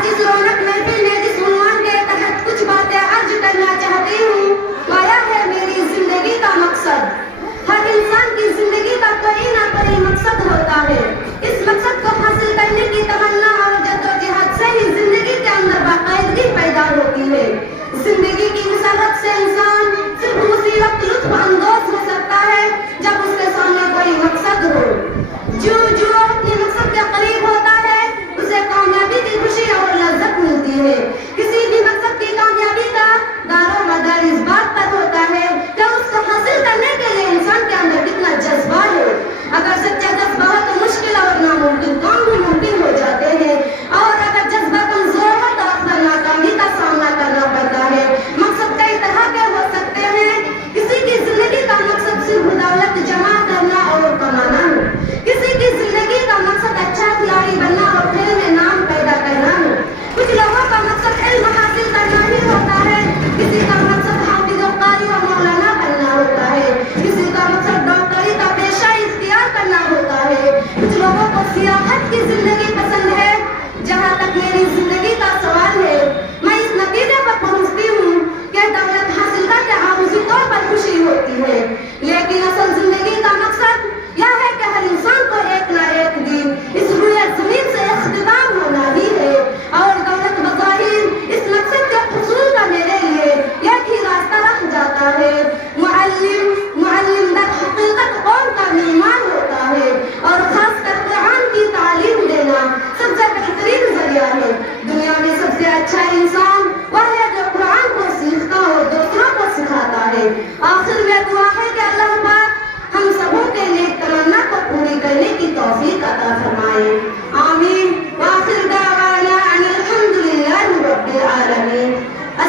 آج اس رونق محفل میں جس عنوان کے تحت کچھ باتیں عرض کرنا چاہتی ہوں، آیا ہے میری زندگی کا مقصد۔ ہر انسان کی زندگی کا کوئی نہ کوئی مقصد ہوتا ہے۔ اس مقصد کو حاصل کرنے